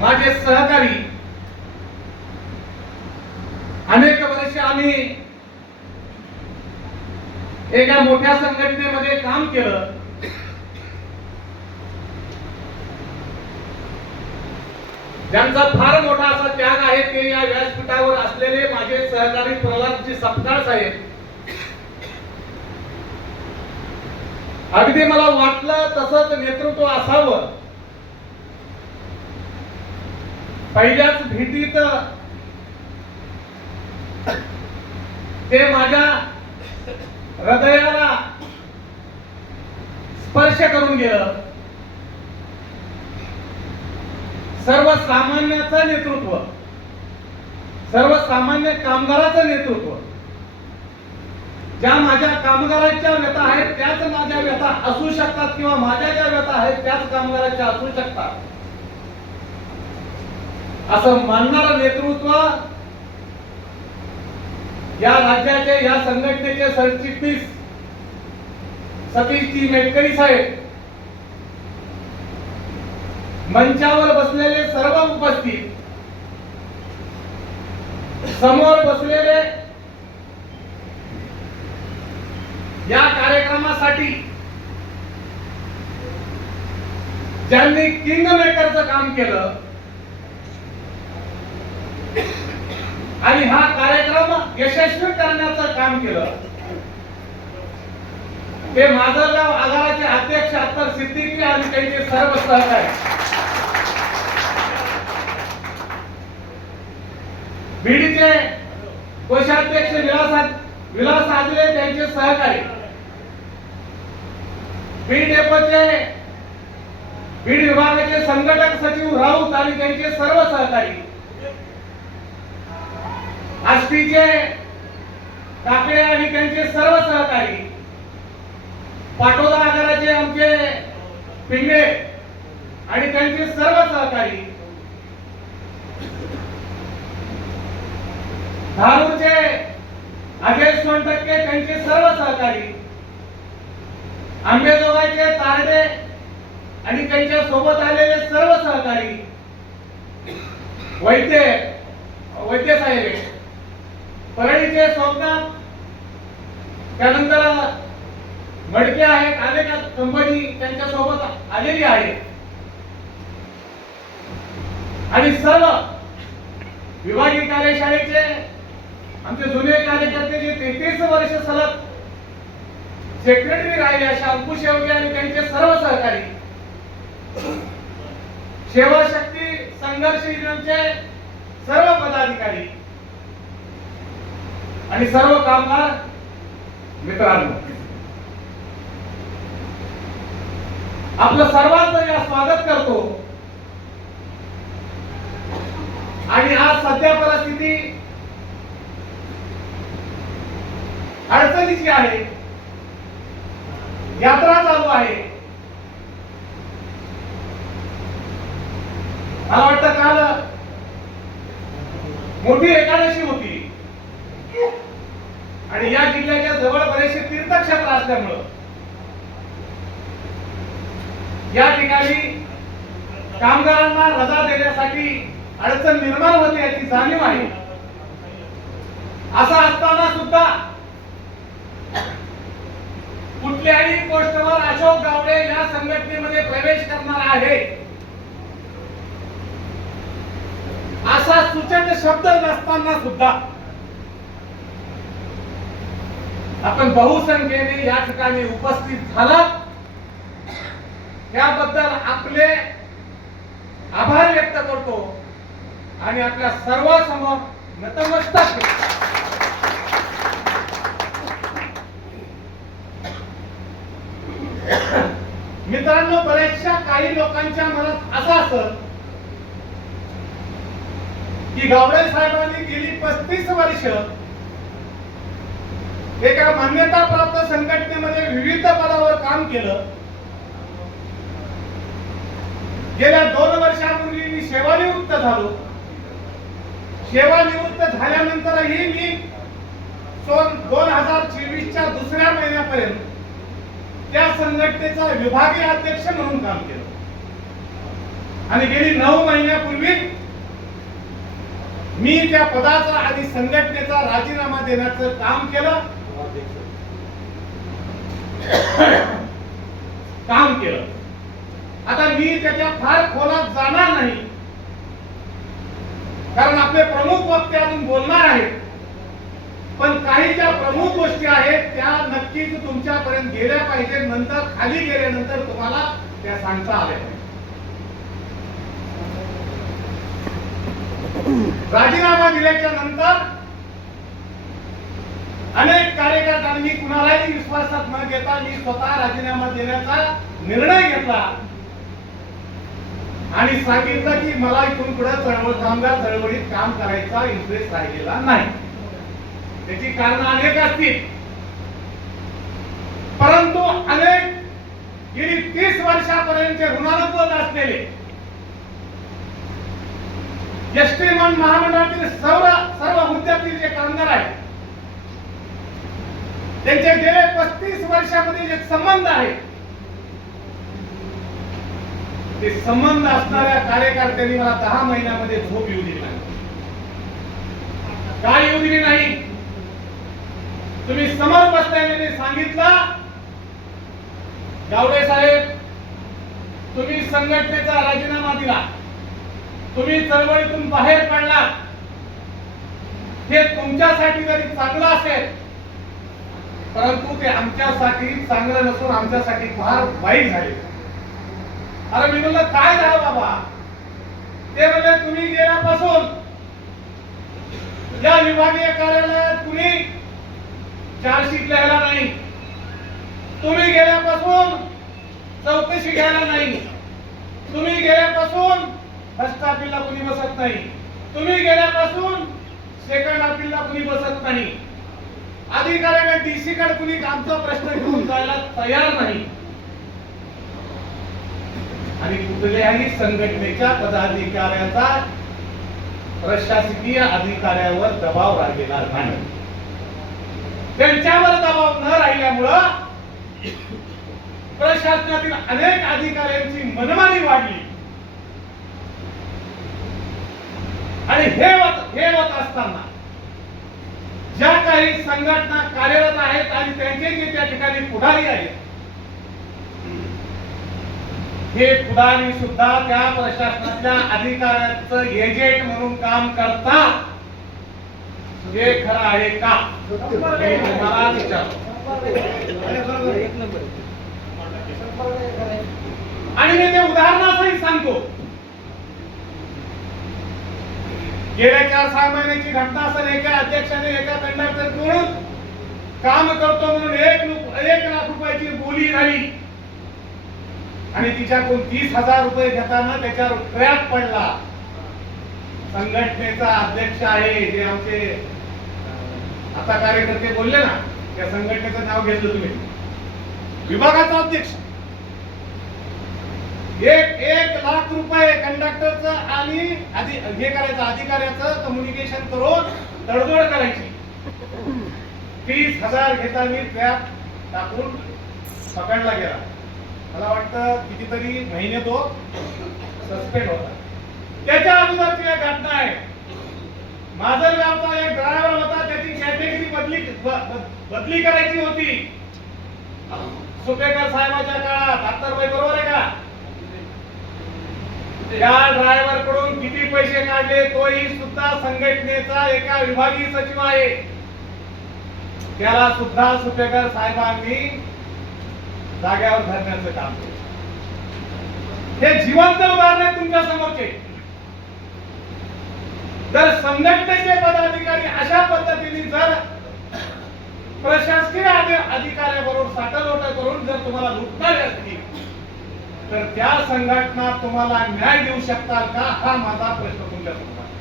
माझे सहकारी अनेक वर्ष आम्ही एका मोठ्या संघटनेमध्ये काम केलं. ज्यांचा फार मोठा असा त्याग आहे ते या व्यासपीठावर असलेले माझे सहकारी प्रल्हादजी सपकाळ साहेब. अगदी मला वाटलं तसंच नेतृत्व असावं. पहिल्याच भेटीत ते माझ्या हृदयाला स्पर्श करून गेलं. सर्वसामान्याचं नेतृत्व, सर्वसामान्य कामगाराचं नेतृत्व. ज्या माझ्या कामगारांच्या व्यथा आहेत त्याच माझ्या व्यथा असू शकतात, किंवा माझ्या ज्या व्यथा आहेत त्याच कामगारांच्या असू शकतात, असं मानणारं नेतृत्व या राज्याचे, या संघटनेचे सरचिटणीस सतीशजी मेटकरी साहेब, मंचावर बसलेले सर्व उपस्थित, समोर बसलेले, या कार्यक्रमासाठी ज्यांनी किंग मेकरचं काम केलं आणि हा कार्यक्रम यशस्वी करण्याचं काम केलं, ते माजलगाव आगाराचे अध्यक्ष अत्तर सिद्दीकी आणि त्यांचे सर्व सहकारी, बीडीचे कोषाध्यक्ष विलास आजले त्यांचे सहकारी, बीड डेपोचे बीड विभागाचे संघटक सचिव राऊत आणि त्यांचे सर्व सहकारी, आष्टीचे काकडे आणि त्यांचे सर्व सहकारी, पाटोदा आगाराचे आमचे पिंगळे आणि त्यांचे सर्व सहकारी, धारूरचे अजय सोनटक्के त्यांचे सर्व सहकारी, आंबेजोगाईचे तारडे आणि त्यांच्या सोबत आलेले सर्व सहकारी, वैद्य साहेब, परळीचे सोमनाथ, त्यानंतर मडके आहेत, अनेक कंपनी त्यांच्या सोबत आलेली आहे, आणि सर्व विभागीय कार्यशाळेचे आमचे जुने कार्यकर्ते जे 33 वर्ष सलग सेक्रेटरी राहिले अशा अंकुश योगी आणि त्यांचे सर्व सहकारी, सेवा शक्ती संघर्ष युनियनचे सर्व पदाधिकारी आणि सर्व कामगार मित्रांनो, आपलं सर्वांचं या स्वागत करतो. आणि आज सध्या परिस्थिती अडचणीची आहे, यात्रा चालू आहे. मला वाटतं काल मोठी एकादशी होती आणि या जिल्ह्याच्या जवळ बरेचसे तीर्थक्षेत्र असल्यामुळं या ठिकाणी कामगारांना रजा देण्यासाठी अडचण निर्माण होते याची जाणीव आहे. असं असताना सुद्धा कुठल्याही पोस्टवर अशोक गावडे या संघटनेमध्ये प्रवेश करणार आहे असा सूचक शब्द नसताना सुद्धा आपण बहुसंख्येने या ठिकाणी उपस्थित झालात, त्याबद्दल आपले आभार व्यक्त करतो आणि आपल्या सर्वांसमोर नतमस्तक. मित्रांनो, बऱ्याचशा काही लोकांच्या मनात असं असत की गावडे साहेबांनी गेली 35 वर्ष एका मान्यता प्राप्त संघटनेमध्ये विविध पदावर काम केलं. गेल्या 2 वर्षापूर्वी मी सेवानिवृत्त झालो. सेवानिवृत्त झाल्यानंतरही मी 2024च्या दुसऱ्या महिन्यापर्यंत त्या संघटनेचा विभागीय अध्यक्ष म्हणून काम केलं. आणि गेली 9 महिन्यापूर्वी मी त्या पदाचा आणि संघटनेचा राजीनामा देण्याचं काम केलं. आता मी त्याच्या फार खोलात जाणार नाही, कारण आपले प्रमुख वक्ते अजून बोलणार आहेत. पण काही ज्या प्रमुख गोष्टी आहेत त्या नक्कीच तुमच्यापर्यंत गेल्या पाहिजे. नंतर खाली गेल्यानंतर तुम्हाला त्या सांगता आल्या पाहिजे. राजीनामा दिल्याच्या नंतर अनेक कार्यकर्त्यांनी, मी कुणालाही विश्वासात न घेता मी स्वतः राजीनामा देण्याचा निर्णय घेतला आणि सांगितलं की मला इथून पुढे कामगार चळवळीत काम करायचा इंटरेस्ट राहिलेला नाही. त्याची कारण अनेक असतील, परंतु अनेक गेली 30 वर्षापर्यंतचे ऋणानुबंध असलेले एसटी महामंडळातील सर्व हुद्द्यातील जे कामगार आहेत, त्यांचे गेले 35 वर्षामध्ये जे संबंध आहेत, ते संबंध असणाऱ्या कार्यकर्त्यांनी मला 10 महिन्यामध्ये झोप येऊ दिली नाही. काय येऊ दिली नाही? तुम्ही समोर बसल्याने सांगितलं, गावडे साहेब तुम्ही संघटनेचा राजीनामा दिला, तुम्ही चळवळीतून बाहेर पडलात, हे तुमच्यासाठी जरी चांगलं असेल, परंतु ते आमच्यासाठी चांगलं नसून आमच्यासाठी फार वाईट झाले. अरे मी म्हणलं काय झालं बाबा? ते म्हणजे तुम्ही गेल्यापासून या विभागीय कार्यालयात कुणी चार्जशीट लिहायला नाही, तुम्ही गेल्यापासून चौकशी घ्यायला नाही, तुम्ही गेल्यापासून फर्स्ट अपीलला कुणी बसत नाही, तुम्ही गेल्यापासून सेकंड अपीलला कुणी बसत नाही, अधिकाऱ्याकडे डीसी कडे कुणी आमचा प्रश्न घेऊन जायला तयार नाही आणि कुठल्याही संघटनेच्या पदाधिकाऱ्याचा प्रशासकीय अधिकाऱ्यावर दबाव राहिलेला नाही. त्यांच्यावर दबाव न राहिल्यामुळं प्रशासनातील अनेक अधिकाऱ्यांची मनमानी वाढली आणि हे होत असताना ज्या काही संघटना कार्यरत आहेत आणि त्यांचे जे त्या ठिकाणी पुढारी आहेत, हे पुढारी सुद्धा त्या प्रशासनाच्या अधिकाऱ्याचं एजंट म्हणून काम करतात. हे खरं आहे का? हे तुम्हाला विचारतो. आणि मी ते उदाहरणासही सांगतो. गेल्या 4-6 महिन्याची घटना असेल, एका अध्यक्षाने एका कंडक्टरकडून काम करतो म्हणून 1 लाख रुपयाची बोली झाली आणि तिच्याकडून 30,000 रुपये घेताना त्याच्यावर ट्रॅप पडला. संघटनेचा अध्यक्ष आहे, जे आमचे आता कार्यकर्ते बोलले ना, त्या संघटनेचं नाव घेतलं तुम्ही, विभागाचा अध्यक्ष 1 लाख रुपये कंडक्टरचं आणि हे करायचं, अधिकाऱ्याचं कम्युनिकेशन करून तडजोड करायची. 30,000 घेताना ट्रॅप टाकून पकडला गेला. मला वाटतं कितीतरी महिने तो सस्पेंड होता. त्याच्या अगोदरची एक घटना आहे. माजलगावचा एक ड्रायव्हर होता, त्याची कॅटेगरी बदली करायची होती सुपेकर साहेबाच्या काळात. अत्तरबाई बरोबर आहे का? त्या ड्रायव्हर कडून किती पैसे काढले, तोही सुद्धा संघटनेचा एका विभागीय सचिव आहे. त्याला सुद्धा सुपेकर साहेबांनी जाग्यावर धरण्याचं काम केलं. हे जिवंत उदाहरण आहे तुमच्या समोरचे. जर संघटनेचे पदाधिकारी अशा पद्धतीने जर प्रशासकीय अधिकाऱ्याबरोबर साठलोट करून जर तुम्हाला लुटणारे असतील, तर त्या संघटना तुम्हाला न्याय देऊ शकतात का, हा माझा प्रश्न तुमच्या समोर आहे.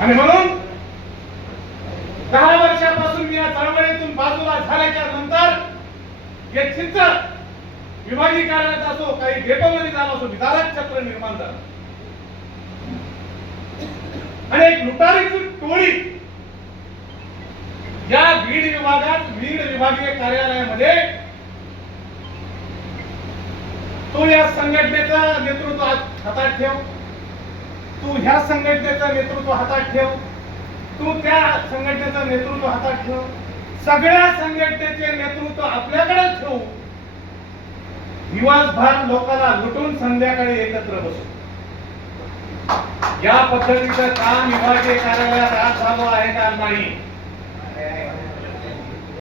आणि म्हणून 10 वर्षापासून मी या चळवळीतून बाजूला झाल्याच्या नंतर हे चित्र विभागीय कार्यालयात असो, काही डेपोमध्ये झालं असो, विधारक चक्र निर्माण झालं आणि एक लुटारीची टोळी या बीड विभागात, बीड विभागीय कार्यालयामध्ये तू या संघटनेचं नेतृत्व हातात ठेव, तू ह्या संघटनेचं नेतृत्व हातात ठेव, तू त्या संघटनेचं नेतृत्व हातात ठेव, सगळ्या संघटनेचे नेतृत्व आपल्याकडे ठेवू, दिवसभर लोकांना लुटून संध्याकाळी एकत्र बसू. या पद्धतीचं काम विभागीय कार्यालयात आज झालं आहे का नाही